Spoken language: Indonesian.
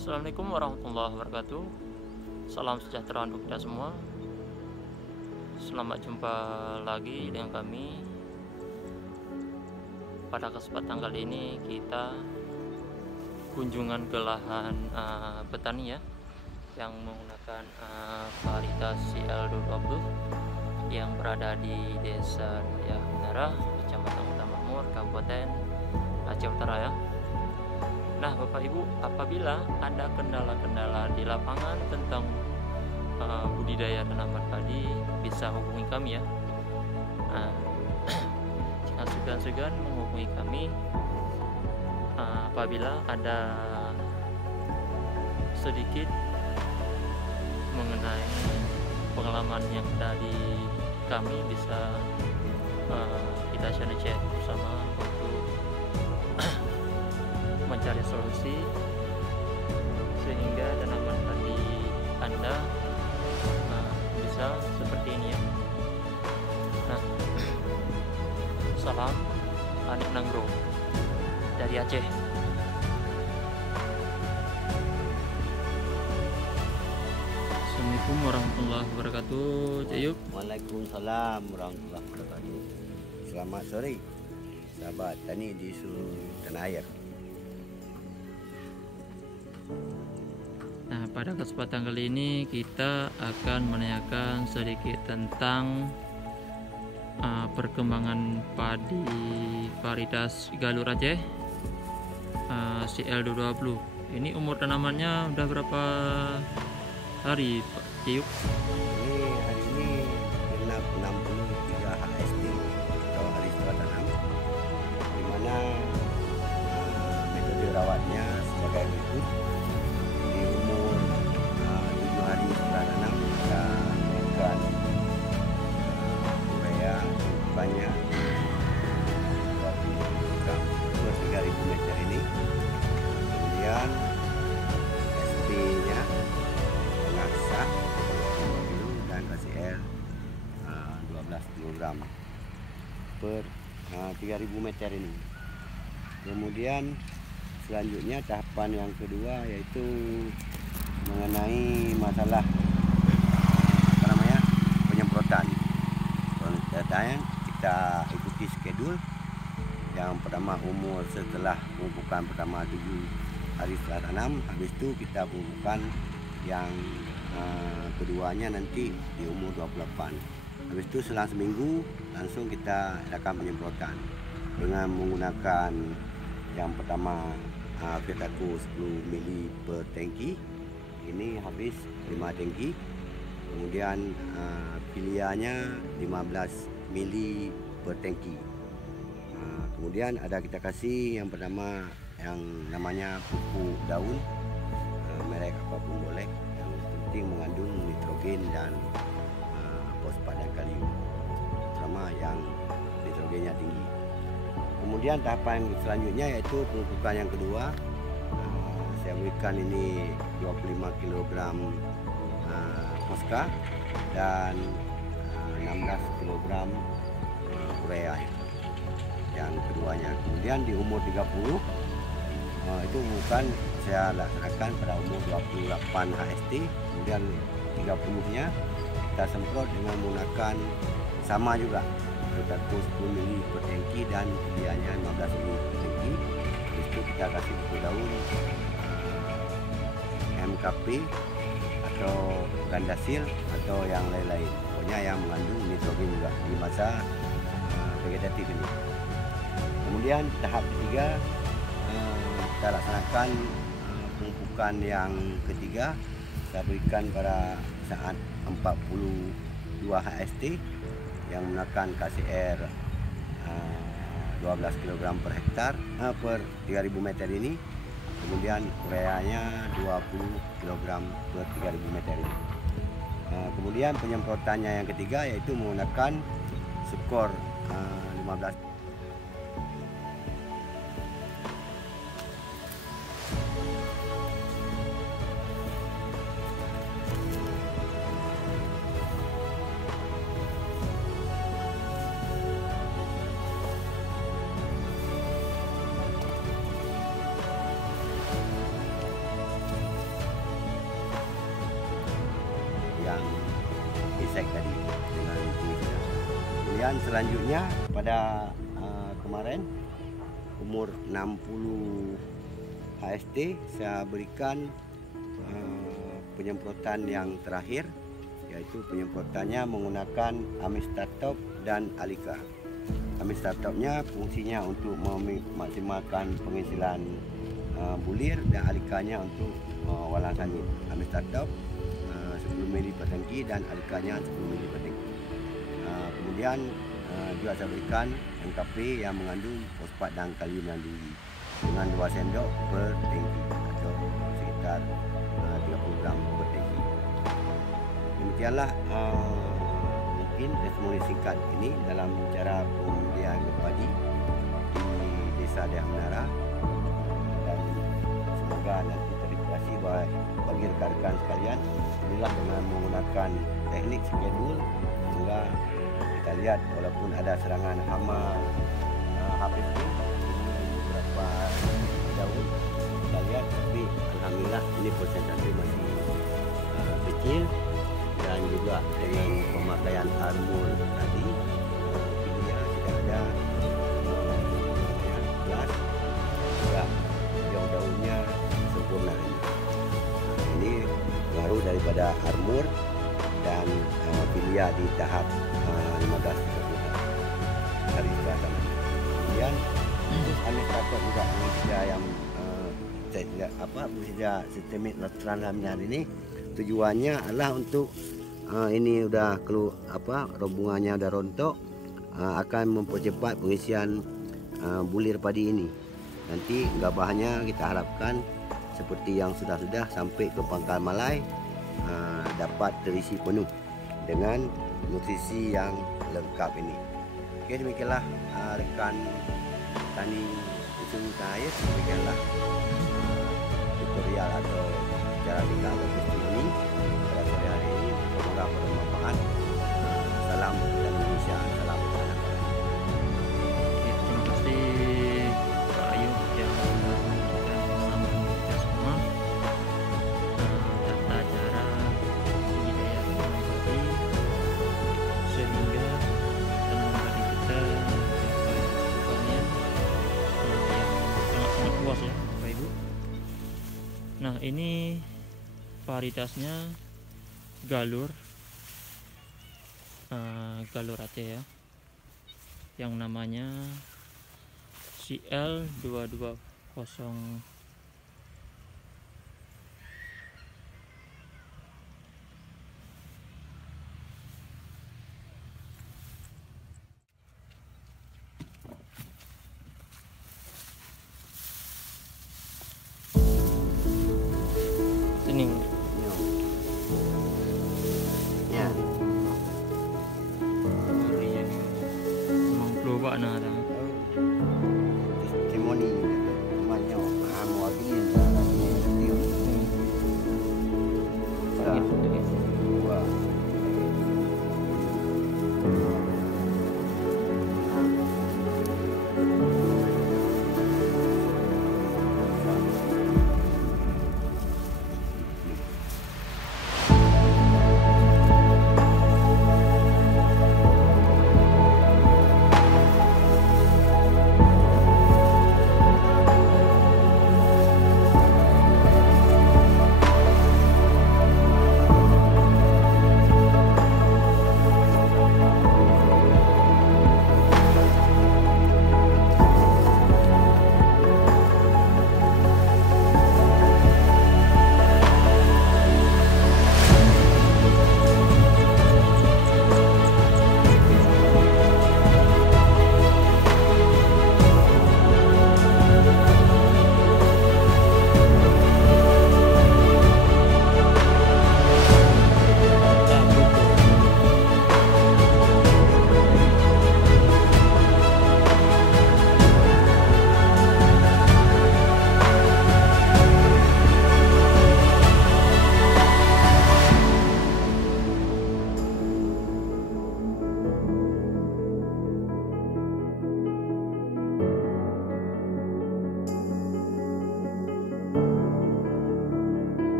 Assalamualaikum warahmatullahi wabarakatuh. Salam sejahtera untuk kita semua. Selamat jumpa lagi dengan kami. Pada kesempatan kali ini kita kunjungan ke lahan petani ya, yang menggunakan varietas CL220 yang berada di Desa Daya Menara, Kecamatan Kota Makmur, Kabupaten Aceh Utara ya. Nah, Bapak Ibu, apabila ada kendala-kendala di lapangan tentang budidaya tanaman padi, bisa hubungi kami ya. Nah, jangan segan-segan menghubungi kami apabila ada sedikit mengenai pengalaman yang dari kami, bisa kita share bersama untuk mencari solusi sehingga tanaman padi Anda bisa seperti ini ya. Nah, salam Anik Nanggro dari Aceh. Assalamualaikum warahmatullahi wabarakatuh. Cayuk. Waalaikumsalam warahmatullahi wabarakatuh. Selamat sore sahabat tani di seluruh tanah air. Nah, pada kesempatan kali ini kita akan menanyakan sedikit tentang perkembangan padi varietas Galur Aceh CL220. Ini umur tanamannya udah berapa hari, Pak Ciuk? Ini hari ini genap 63 HST atau hari setelah tanam, di mana metode rawatnya sebagai berikut. Di umur 7 hari setelah tanam kita berikan urea banyak 20 gram per 3000 meter ini. Kemudian SP-nya pengasah 5 kg dan KCL 12 kg per 3000 meter ini. Kemudian selanjutnya tahapan yang kedua yaitu mengenai masalah penyemprotan. Datanya kita ikuti schedule. Yang pertama umur setelah pemupukan pertama 7 hari setelah tanam, habis itu kita pemupukan yang keduanya nanti di umur 28. Habis itu selang seminggu langsung kita adakan penyemprotan dengan menggunakan yang pertama Vetaco 10 mili per tangki, ini habis 5 tangki. Kemudian pilihannya 15 mili per tangki. Kemudian ada kita kasih yang pertama yang namanya pupuk daun, merek apapun boleh, yang penting mengandung nitrogen dan fosfat dan kalium, terutama yang nitrogennya tinggi. Kemudian tahapan selanjutnya yaitu pemupukan yang kedua. Saya berikan ini 25 kg Posca dan 16 kg urea yang keduanya. Kemudian di umur 30 itu bukan saya laksanakan pada umur 28 HST. Kemudian 30-nya kita semprot dengan menggunakan sama juga Vetaco 10 mili per tangki dan pilihannya 15 mili per tangki. Habis itu kita kasih pupuk daun MKP atau Gandasil atau yang lain-lain, pokoknya yang mengandung nitrogen juga di masa vegetatif ini. Kemudian tahap ketiga kita laksanakan pemupukan yang ketiga. Kita berikan pada saat 42 HST yang menggunakan KCR 12 kg per hektar per 3000 meter ini. Kemudian ureanya 20 kg per 3000 meter ini. Kemudian penyemprotannya yang ketiga yaitu menggunakan skor 15. yang insek tadi dengan fungisida. Kemudian selanjutnya pada kemarin umur 60 HST saya berikan penyemprotan yang terakhir, yaitu penyemprotannya menggunakan Amistatop dan Alika. Amistatopnya fungsinya untuk memaksimalkan pengisilan bulir, dan Alikanya untuk walang sangit. Amistatop 10 ml per tangki dan Alikanya 10 ml per tangki. Kemudian juga saya berikan NKP yang mengandung fosfat dan kalium yang tinggi dengan 2 sendok per tangki atau sekitar 30 gram per tangki. Demikianlah mungkin testimoni singkat ini dalam cara pembudidayaan padi di Desa Dayah Menara, dan semoga nanti terindikasi bagi rekan-rekan sekalian. Inilah dengan menggunakan teknik skedul, sehingga kita lihat walaupun ada serangan hama habis itu beberapa daun kita lihat, tapi alhamdulillah ini persentase masih kecil. Dan juga dengan pemakaian Armor tadi, dia tidak ada belas, juga daun-daunnya sempurna. Ini pengaruh daripada Armor dan Filia di tahap 15 hari selatan. Kemudian Amistatop juga fungsi yang fungsi sistemik lateral laminar ini tujuannya adalah untuk ini udah rombongannya udah rontok, akan mempercepat pengisian bulir padi ini. Nanti gabahnya kita harapkan seperti yang sudah sampai ke pangkal malai, dapat terisi penuh dengan nutrisi yang lengkap ini. Oke, demikianlah rekan tani Sungai Air, demikianlah tutorial atau cara tinggal ini pada sore hari ini. Semoga bermanfaat. Salam Indonesia, salam anak. Terima kasih Pak Ayub yang memberikan bersama kita semua tata cara budidaya tanam padi sehingga tanam padi kita mencapai panen yang sangat-sangat luas ya Bapak Ibu. Nah, ini varietasnya galur Aceh ya, yang namanya CL2204